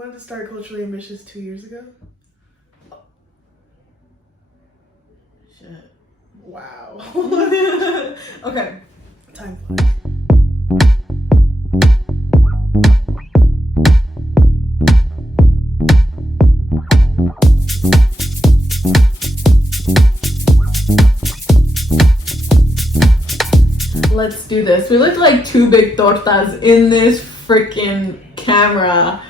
wanted to start Culturally Ambitious 2 years ago. Shit. Wow. Okay. Time. Let's do this. We look like two big tortas in this freaking camera.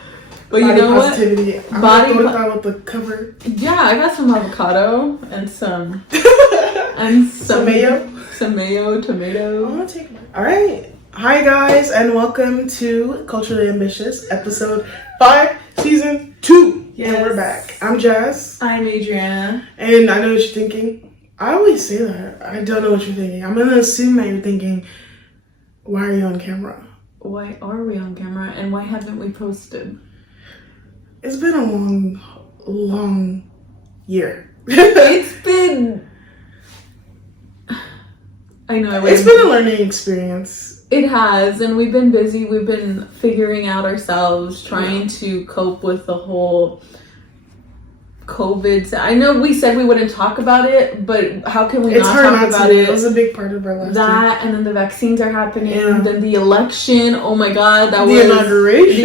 But Body you know positivity. what? I'm Body not going with the cover. Yeah, I got some avocado and some Some mayo. Some mayo, tomato. I'm gonna take mine. Alright. Hi guys and welcome to Culturally Ambitious, episode 5, season 2. Yes. And we're back. I'm Jazz. I'm Adriana. And I know what you're thinking. I always say that. I don't know what you're thinking. I'm gonna assume that you're thinking, why are you on camera? Why are we on camera and why haven't we posted? It's been a long year. It's been... I know. It's been a learning experience. It has, and we've been busy. We've been figuring out ourselves, trying to cope with the whole COVID. I know we said we wouldn't talk about it, but how can we not talk about it? It was a big part of our last year. And then the vaccines are happening, Yeah. then the election. Oh my God, The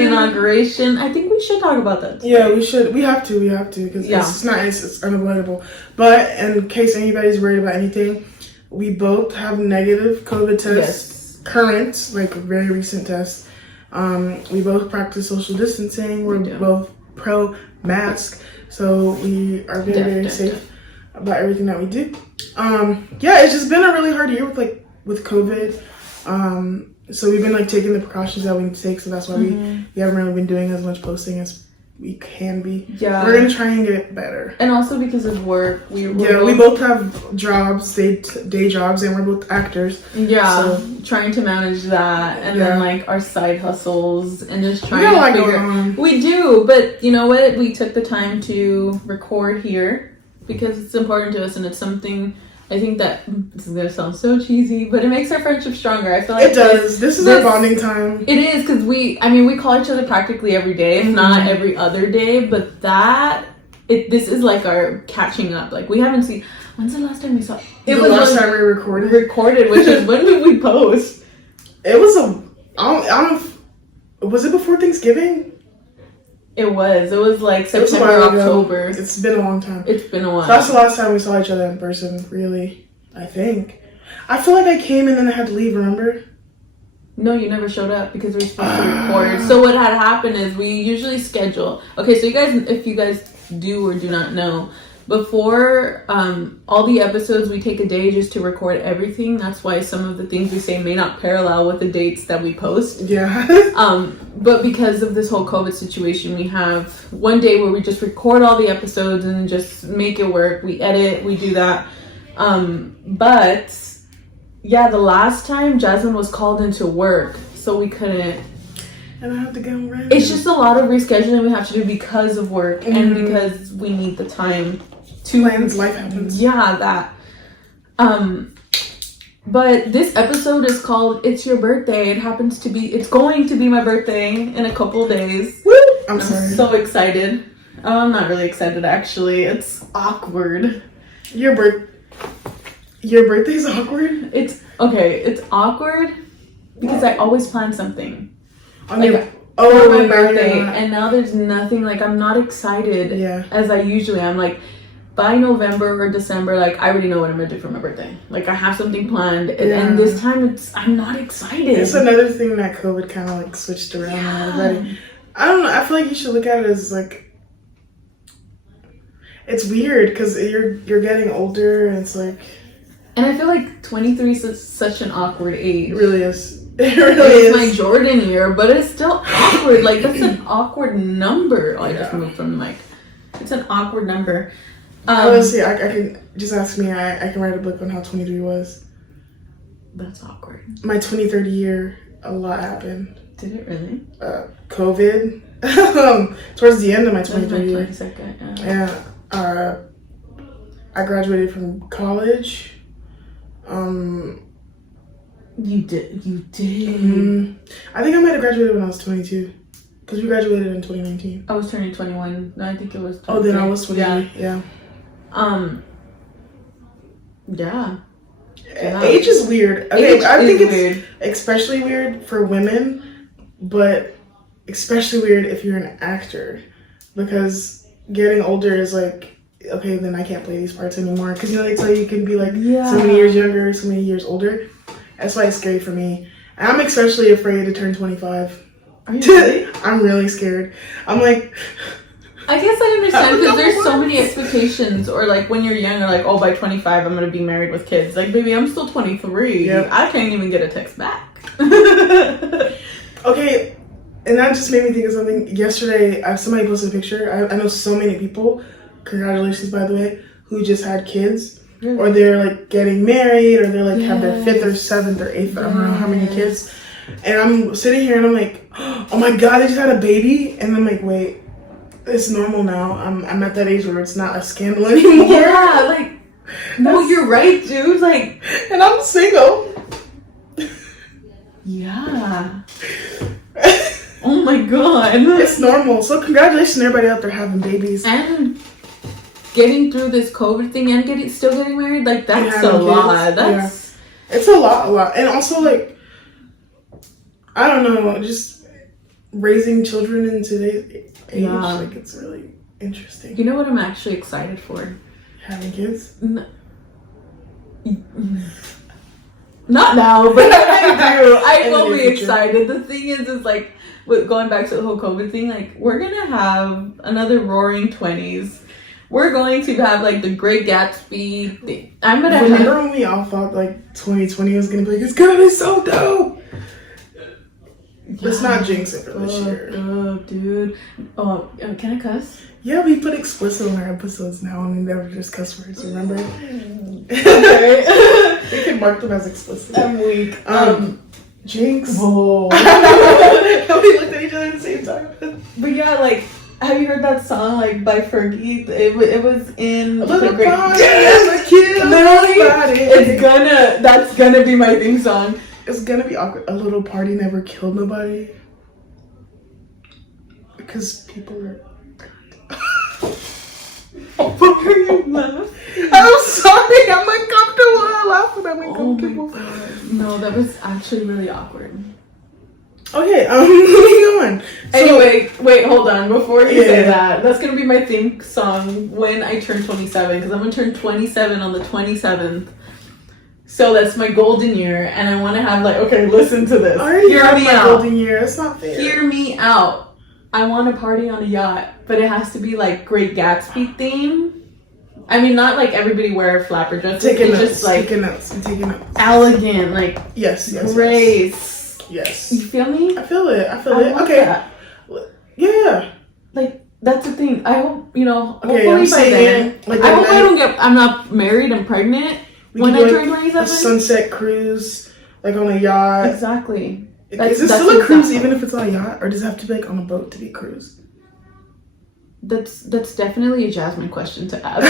inauguration. I think we should talk about that today. Yeah, we should. We have to, because it's unavoidable. But in case anybody's worried about anything, we both have negative COVID tests. Yes. Current, like very recent tests. We both practice social distancing. We're both pro-mask. So we are very safe about everything that we do. It's just been a really hard year with COVID. So we've been taking the precautions that we need to take. So that's why we haven't really been doing as much posting as we can be. Yeah, we're gonna try and get better. And also because of work, we both have jobs, day jobs, and we're both actors. Yeah, so trying to manage that, and then our side hustles, and just trying to figure. We do, but you know what? We took the time to record here because it's important to us, and it's something. I think that this is gonna sound so cheesy, but it makes our friendship stronger. I feel like it does. This is our bonding time. It is because we call each other practically every day, if not every other day. But this is like our catching up. Like we haven't seen. When's the last time we saw? The last time we recorded. Which is when did we post? It was I don't know. Was it before Thanksgiving? It was like September, October. It's been a long time. It's been a while. So that's the last time we saw each other in person, really, I think. I feel like I came and then I had to leave, remember? No, you never showed up because we were supposed to record. So what had happened is we usually schedule. Okay, so if you guys do or do not know, before all the episodes, we take a day just to record everything. That's why some of the things we say may not parallel with the dates that we post. Yeah. But because of this whole COVID situation, we have one day where we just record all the episodes and just make it work. We edit, we do that. But yeah, the last time Jazmin was called into work, so we couldn't. And I have to go around. It's just a lot of rescheduling we have to do because of work and because we need the time to plans. Life happens. Yeah, that. But this episode is called "It's Your Birthday." It's going to be my birthday in a couple days. Woo! I'm sorry. So excited. I'm not really excited actually. It's awkward. Your birthday's awkward? It's awkward because I always plan something. On my birthday, and now there's nothing. I'm not excited as I usually am. By November or December, I already know what I'm gonna do for my birthday. I have something planned, and this time I'm not excited. It's another thing that COVID kind of switched around already. I don't know. I feel like you should look at it as it's weird because you're getting older, and it's And I feel like 23 is such an awkward age. It really is. It really is. It's my Jordan year, but it's still awkward. That's an awkward number. I just moved from the mic. It's an awkward number. Let's see. I can just ask me. I can write a book on how 23 was. That's awkward. My 23rd year, a lot happened. Did it really? COVID. Towards the end of my 23rd year. 22nd, yeah. I graduated from college. You did. I think I might have graduated when I was 22. Because we graduated in 2019. I was turning 21. No, I think it was 23. Oh, then I was 20. Yeah. Yeah. Age is weird. Okay, I think it's weird. especially weird for women, but especially weird if you're an actor, because getting older is like, okay, then I can't play these parts anymore. Because you know they tell you can be like so many years younger, so many years older. That's why it's scary for me. And I'm especially afraid to turn 25. Are you really? I'm really scared. I'm like, I guess I understand because there's so many expectations, or like when you're young, you're like, oh, by 25 I'm gonna be married with kids. Like, baby, I'm still 23. Yep. I can't even get a text back. Okay, and that just made me think of something. Yesterday, somebody posted a picture. I know so many people, congratulations by the way, who just had kids. Really? Or they're like getting married, or they're like have their 5th or 7th or 8th, I don't know how many kids. And I'm sitting here and I'm like, oh my god, they just had a baby. And I'm like, wait, it's normal now. I'm at that age where it's not a scandal anymore. Yeah, like, no, you're right, dude. Like, and I'm single. Yeah. Oh my god. It's normal. So congratulations to everybody out there having babies. And getting through this COVID thing and still getting married, like, that's a lot. That's It's a lot. And also, like, I don't know, just raising children in today's age, like, it's really interesting. You know what I'm actually excited for? Having kids? Not now, but I do. I will be excited. The thing is like, with going back to the whole COVID thing, like, we're gonna have another roaring 20s. We're going to have like the Great Gatsby thing. Remember when we all thought like 2020 was gonna be like, it's gonna be so dope? Let's not jinx it for this year. Oh, dude. Oh, can I cuss? Yeah, we put explicit on our episodes now, and we never just cuss words, remember? Okay. We can mark them as explicit. I'm weak. Jinx. Whoa. We looked at each other at the same time. But yeah, like, have you heard that song, like, by Fergie? It was in a little the Great... party, literally, that's gonna be my theme song. It's gonna be awkward. A little party never killed nobody. Because people are... Why are you laughing? I'm sorry, I'm uncomfortable. I'm laughing, I'm uncomfortable. Oh my god. No, that was actually really awkward. Okay, moving on. Anyway, wait, hold on. Before you say that, that's gonna be my theme song when I turn 27, because I'm gonna turn 27 on the 27th. So that's my golden year, and I want to have like, okay, listen to this. I already have my golden year. That's not fair. Hear me out. I want to party on a yacht, but it has to be like Great Gatsby theme. I mean, not like everybody wear flapper dresses. Taking notes. Just like taking notes. Elegant, like yes, grace. Yes. You feel me? I feel it. Okay. That. Yeah. Like, that's the thing. I hope, Okay, hopefully I'm by saying, then. I hope I'm not married and pregnant when I turn 27. A sunset cruise, like on a yacht. Exactly. Is it still a cruise even if it's on a yacht, or does it have to be like on a boat to be a cruise? That's definitely a Jazmin question to ask.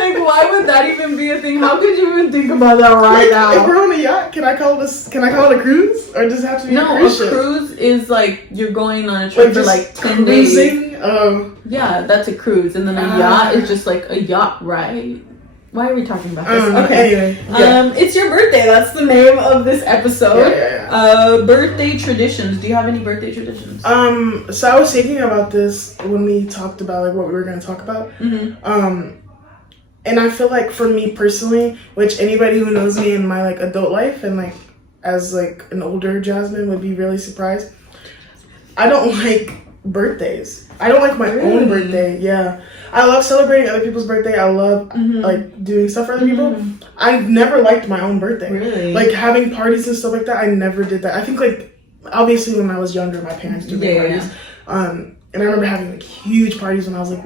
Like, why would that even be a thing? How could you even think about that now? If we're on a yacht, can I call it a cruise, or does it have to be a cruise ship? No, a cruise is like you're going on a trip for like 10 days. Yeah, that's a cruise, and then a yacht is just like a yacht ride. Why are we talking about this? Okay. Anyway, it's your birthday. That's the name of this episode. Yeah. Birthday traditions. Do you have any birthday traditions? So I was thinking about this when we talked about like what we were going to talk about. Mm-hmm. And I feel like for me personally, which anybody who knows me in my like adult life and like as like an older Jazmin would be really surprised, I don't like birthdays. I don't like my own birthday. Yeah. I love celebrating other people's birthday. I love like doing stuff for other people. I've never liked my own birthday. Really? Like having parties and stuff like that, I never did that. I think like obviously when I was younger, my parents did parties. Yeah. And I remember having like huge parties when I was like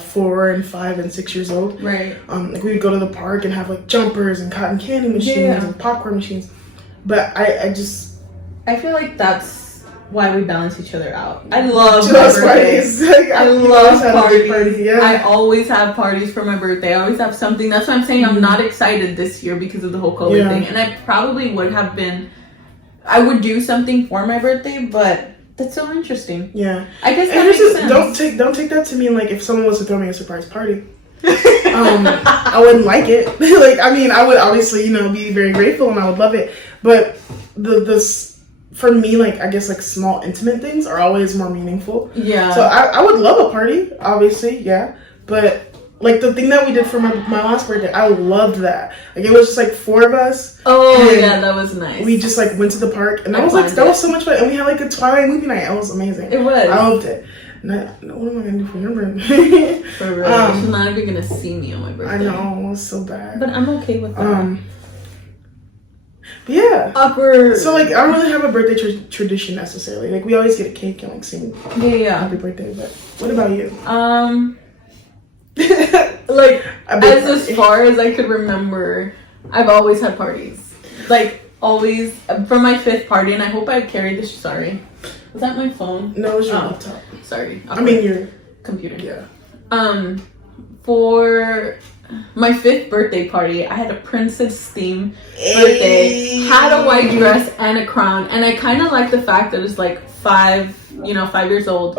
4 and 5 and 6 years old. Right. Like we would go to the park and have like jumpers and cotton candy machines and popcorn machines. But I feel like that's why we balance each other out. I love parties. Like, I love parties. Yeah. I always have parties for my birthday. I always have something. That's why I'm saying I'm not excited this year because of the whole COVID thing. And I probably would have been. I would do something for my birthday, but That's so interesting. Yeah. I guess that And makes sense. don't take that to mean like if someone was to throw me a surprise party. I wouldn't like it. Like, I mean, I would obviously, you know, be very grateful and I would love it. But for me, like, I guess like small intimate things are always more meaningful. Yeah. So I would love a party, obviously, yeah. But like the thing that we did for my last birthday, I loved that. Like it was just like 4 of us. Oh yeah, that was nice. We just like went to the park and that was so much fun. And we had like a Twilight movie night. It was amazing. It was. I loved it. What am I gonna do for your birthday? For real. She's not even gonna see me on my birthday. I know, it was so bad. But I'm okay with that. But yeah. Awkward. So like I don't really have a birthday tradition necessarily. Like we always get a cake and like sing yeah. happy birthday. But what about you? Like as far as I could remember, I've always had parties. Like always for my 5th party, and I hope I carried this. Sorry, was that my phone? No, it's your laptop. Sorry, I mean your computer. Yeah. For my 5th birthday party, I had a princess theme birthday. Had a white dress and a crown, and I kind of like the fact that it's like 5 years old.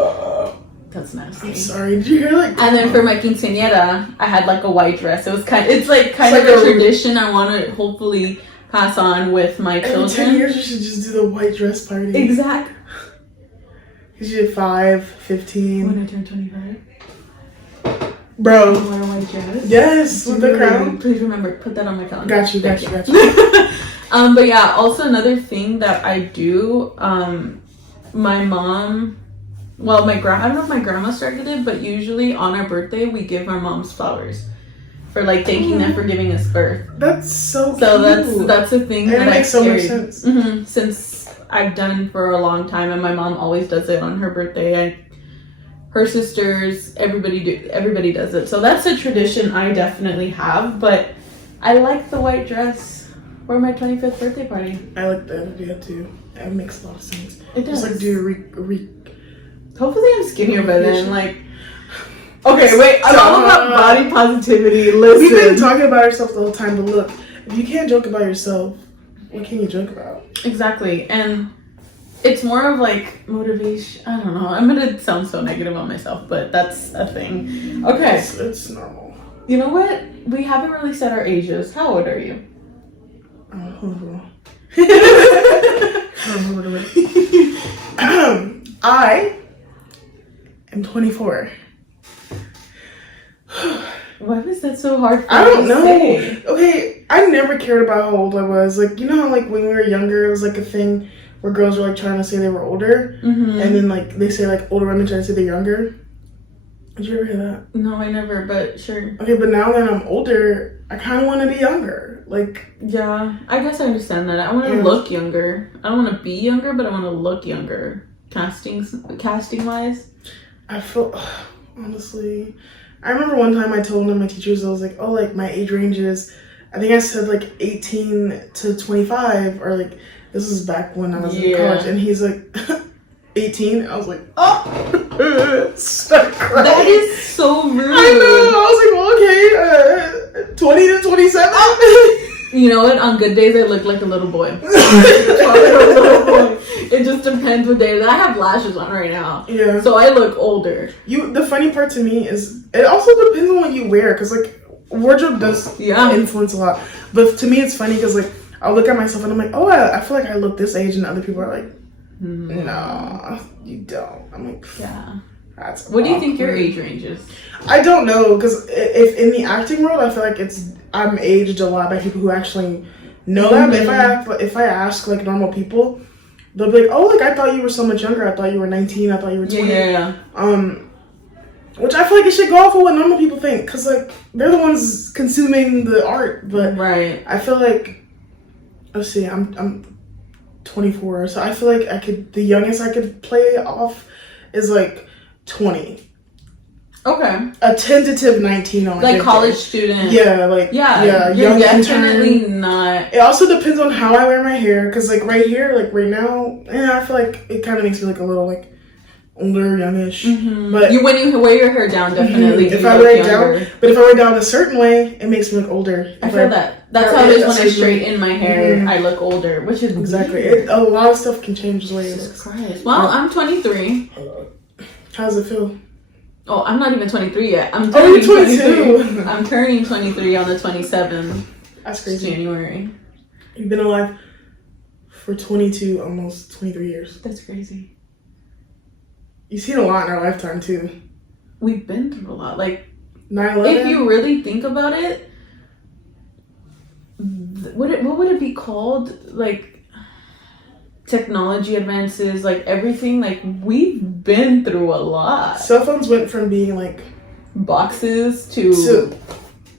That's nasty. I'm sorry. Did you hear like? And then for my quinceañera, I had like a white dress. It was it's like a tradition I want to hopefully pass on with my children. In 10 years, we should just do the white dress party. Exactly. Because you did 5, 15. When I turned 25. Bro. You wear a white dress? Yes, with the crown. Please remember, put that on my calendar. Got you. But yeah, also another thing that I do, my mom. Well, I don't know if my grandma started it, but usually on our birthday, we give our moms flowers for like thanking them for giving us birth. That's so cute. So that's a thing that makes so much sense. Since I've done for a long time, and my mom always does it on her birthday. Her sisters, everybody does it. So that's a tradition I definitely have. But I like the white dress for my 25th birthday party. I like the idea too. It makes a lot of sense. It does. Just like do Hopefully I'm skinnier by then. Like, okay, wait. I'm all about body positivity. Listen, we've been talking about ourselves the whole time, but look, if you can't joke about yourself, what can you joke about? Exactly, and it's more of like motivation. I don't know. I'm gonna sound so negative on myself, but that's a thing. Okay, it's normal. You know what? We haven't really said our ages. How old are you? I am 24. Why was that so hard for I don't know. Say? Okay, I never cared about how old I was. Like, you know how like when we were younger, it was like a thing where girls were like trying to say they were older, and then like they say like older women try to say they're younger. Did you ever hear that? No, I never. But sure. Okay, but now that I'm older, I kind of want to be younger. Like, yeah, I guess I understand that. I want to look younger. I don't want to be younger, but I want to look younger. Casting wise, I feel honestly. I remember one time I told one of my teachers, I was like, oh, like my age range is, I think I said like 18 to 25, or like this was back when I was in college, and he's like 18. I was like, oh, start crying. That is so rude. I know. I was like, well, okay, 20 to 27. You know what? On good days, I look like a little boy. It just depends what day. I have lashes on right now. Yeah. So I look older. The funny part to me is it also depends on what you wear, because like wardrobe does influence a lot. But to me, it's funny because like I'll look at myself and I'm like, oh, I feel like I look this age, and other people are like, no, you don't. I'm like, yeah. That's what do you think your age range is? I don't know, because if in the acting world, I feel like I'm aged a lot by people who actually know that. But if I ask like normal people, they'll be like, oh, like I thought you were so much younger. I thought you were 19. I thought you were 20. Yeah. Which I feel like it should go off of what normal people think, because like they're the ones consuming the art. But right. I feel like, let's see, I'm 24, so I feel like the youngest I could play off is like 20. Okay. A tentative 19 on like college student. Yeah, like you're young definitely intern. not. It also depends on how I wear my hair, because like right here, like right now, I feel like it kind of makes me look a little like older, youngish. Mm-hmm. But when you wear your hair down, definitely. If I wear it down, but if I wear it down a certain way, it makes me look older. I feel that. That's how it is when I straighten my hair. I look older, which is exactly. A lot of stuff can change the way it looks. Christ. Well, I'm 23. How does it feel? Oh, I'm not even 23 yet. I'm turning 22. I'm turning 23 on the 27th. That's crazy. January. You've been alive for 22, almost 23 years. That's crazy. You've seen a lot in our lifetime, too. We've been through a lot. Like, 9/11? If you really think about it, what would it be called? Like, technology advances, like everything. Like, we've been through a lot. Cell phones went from being like boxes to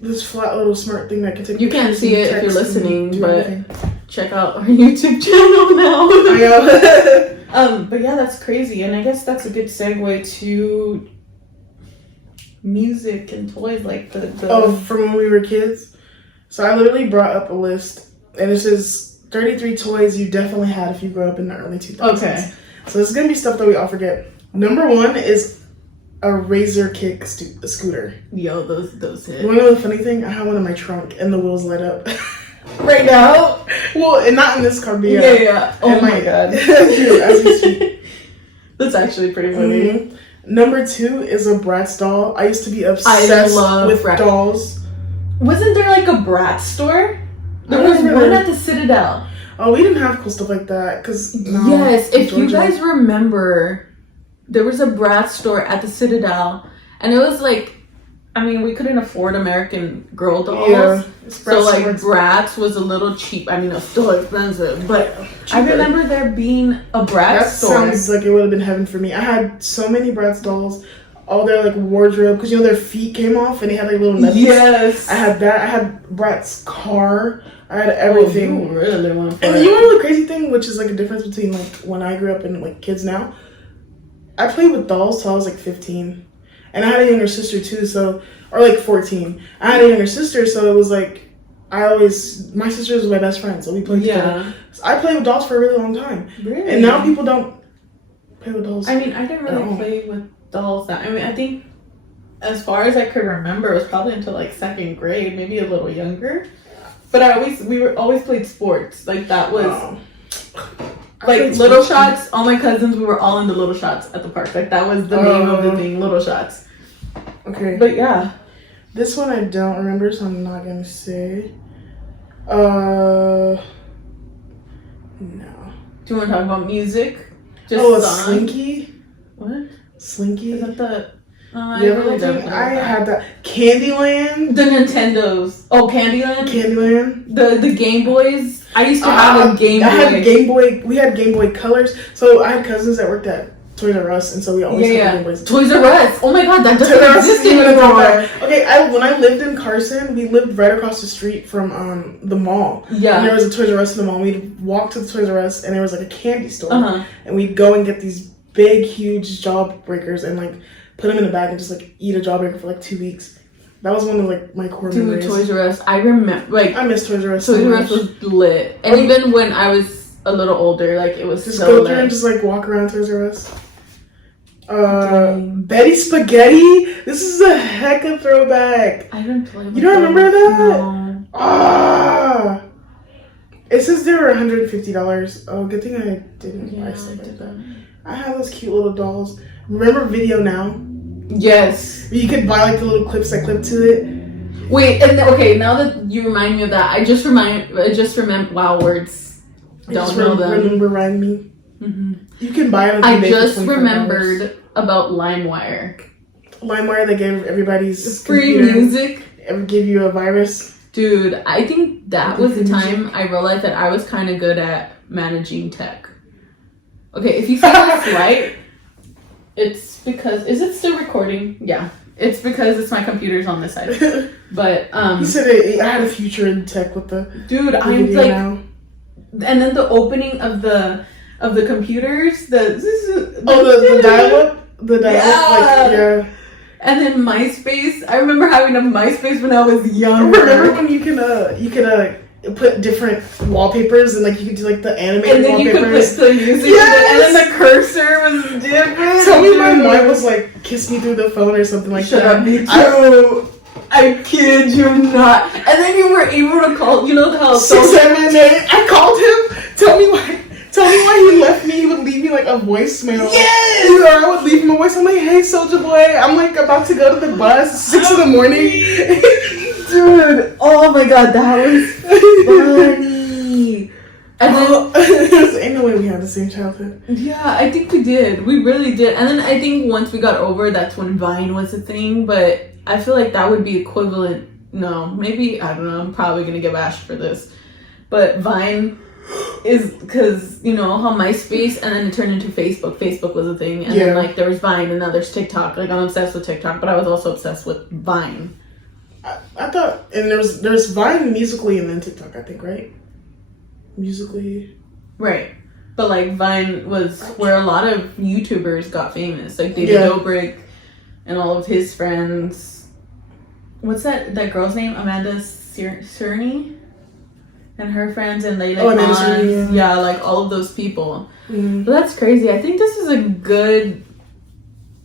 this flat little smart thing that can take. You can't see it if you're listening, but everything. Check out our YouTube channel now. I know. But yeah, that's crazy, and I guess that's a good segue to music and toys, like the from when we were kids. So I literally brought up a list, and it says 33 toys you definitely had if you grew up in the early 2000s. Okay. So this is gonna be stuff that we all forget. Number 1 is a Razor Kick scooter. Yo, those hit. You wanna know the funny thing? I have one in my trunk, and the wheels light up. Right now? Well, and not in this car, but yeah. Oh my god. As we speak. That's actually pretty funny. Mm-hmm. Number 2 is a Bratz doll. I used to be obsessed with dolls. Wasn't there like a Bratz store? There was one at the Citadel. Oh, we didn't have cool stuff like that. Yes, if you guys remember, there was a Bratz store at the Citadel, and it was like, I mean, we couldn't afford American Girl dolls. Yeah, so like Bratz was a little cheap. I mean, it was still expensive, but I remember there being a Bratz store. That sounds like it would have been heaven for me. I had so many Bratz dolls, all their like wardrobe, because their feet came off and they had like little nubbies. Yes, I had that. I had Bratz car. I had everything. Oh, you really want for and it. You know the crazy thing, which is like a difference between like when I grew up and like kids now. I played with dolls till I was like 15. And I had a younger sister too, or like 14. I had a younger sister, so it was like, my sister was my best friend, so we played together. So I played with dolls for a really long time. Really? And now people don't play with dolls. I mean, I didn't really play with dolls I think, as far as I could remember, it was probably until like 2nd grade, maybe a little younger. But we always played sports. Like that was... Like Little Shots, all my cousins, we were all into Little Shots at the park. Like that was the name of the thing, Little Shots. Okay. But yeah. This one I don't remember, so I'm not gonna say. No. Do you want to talk about music? Just a Slinky? What? Slinky? Is that the... I had that. Candyland? The Nintendos. Oh, Candyland? Candyland. The Game Boys. I used to have a Game Boy. I had Game Boy. We had Game Boy Colors. So I had cousins that worked at Toys R Us, and so we always had Game Boys. Toys R Us. Oh my god, that doesn't exist anymore. Okay, when I lived in Carson, we lived right across the street from the mall. Yeah. And there was a Toys R Us in the mall. We'd walk to the Toys R Us, and there was like a candy store. And we'd go and get these big, huge jawbreakers and like put them in a bag and just like eat a jawbreaker for like 2 weeks. That was one of like my core memories. Toys R Us. I remember, like, I miss Toys R Us. Toys R Us was lit, and even when I was a little older, like it was just so go through and just like walk around Toys R Us. Betty Spaghetti. This is a heck of throwback. I didn't play. You don't remember that? No. It says they were $150. Oh, good thing I didn't buy stuff like that. I have those cute little dolls. Remember Video Now? Yes. You could buy like the little clips that clip to it. Wait, and okay, now that you remind me of that, I just remember. Wow, words. Don't know them. Remember me. Mm-hmm. You can buy them. I just remembered about LimeWire. LimeWire, they gave everybody's free music. Ever give you a virus? Dude, I think that was the time I realized that I was kind of good at managing tech. Okay, if you see this light, it's because... Is it still recording? Yeah. It's because it's my computer's on this side. But, You said I had a future in tech with the... Dude, I'm like... Now. And then the opening of the computers, the dial-up? The dial-up? Yeah. And then MySpace. I remember having a MySpace when I was younger. Remember when you can put different wallpapers and like you could do like the animated and then wallpapers. you could put the music Yes! and then the cursor was different. Tell me my mom was like, kiss me through the phone or something like Shut that. up, me too. I kid you not. And then you were able to call, you know how 6, 7, 8. I called him. Tell me why he left me. He would leave me like a voicemail. Yes! Or I would leave him a voice. I'm like, hey, soldier boy. I'm like about to go to the bus. 6 in the morning. Dude, oh my god, that was funny. And then, ain't no way we had the same childhood. yeah, I think we did. We really did. And then I think once we got over, that's when Vine was a thing. But I feel like that would be equivalent. No, maybe, I don't know. I'm probably going to get bashed for this. But Vine is because, you know, how MySpace and then it turned into Facebook. Facebook was a thing. And then, like, there was Vine and now there's TikTok. Like, I'm obsessed with TikTok, but I was also obsessed with Vine. I thought, and there's Vine, Musically, and then TikTok, I think, right? Musically. Right. But, like, Vine was where a lot of YouTubers got famous. Like, David Dobrik and all of his friends. What's that girl's name? Amanda Cerny? And her friends and Layla Khan. Yeah, like, all of those people. Mm-hmm. But that's crazy. I think this is a good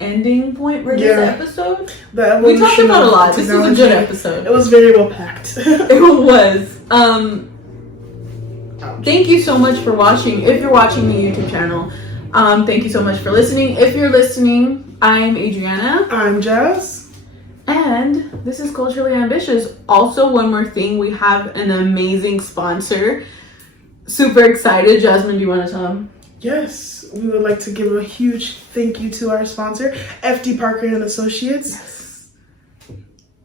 ending point for this episode. We talked about a lot. This was a good episode. It was very well packed. It was. Thank you so much for watching. If you're watching the YouTube channel, thank you so much for listening. If you're listening, I'm Adriana. I'm Jazz. And this is Culturally Ambitious. Also, one more thing, we have an amazing sponsor. Super excited. Jazmin, do you want to tell them? Yes, we would like to give a huge thank you to our sponsor, FD Parker and Associates. Yes.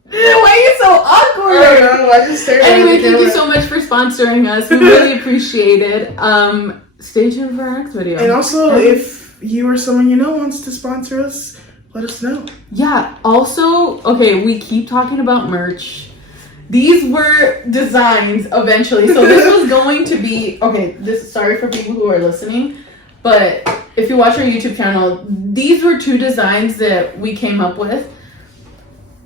Why are you so awkward? I don't know, I just stared Anyway, at the thank camera. you so much for sponsoring us. We really appreciate it. Stay tuned for our next video. And also, if you or someone you know wants to sponsor us, let us know. Yeah, also, okay, we keep talking about merch. These were designs eventually. So this was going to be, okay, sorry for people who are listening, but if you watch our YouTube channel, these were 2 designs that we came up with.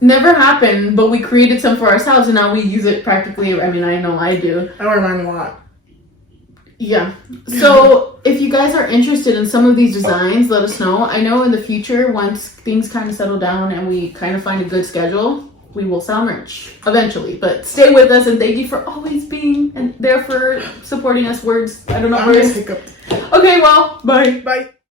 Never happened, but we created some for ourselves and now we use it practically. I mean, I know I do. I wear mine a lot. Yeah. So if you guys are interested in some of these designs, let us know. I know in the future, once things kind of settle down and we kind of find a good schedule, we will sell merch eventually. But stay with us and thank you for always being and there for supporting us. Words, I don't know words. Hiccuped. Okay, well, bye. Bye.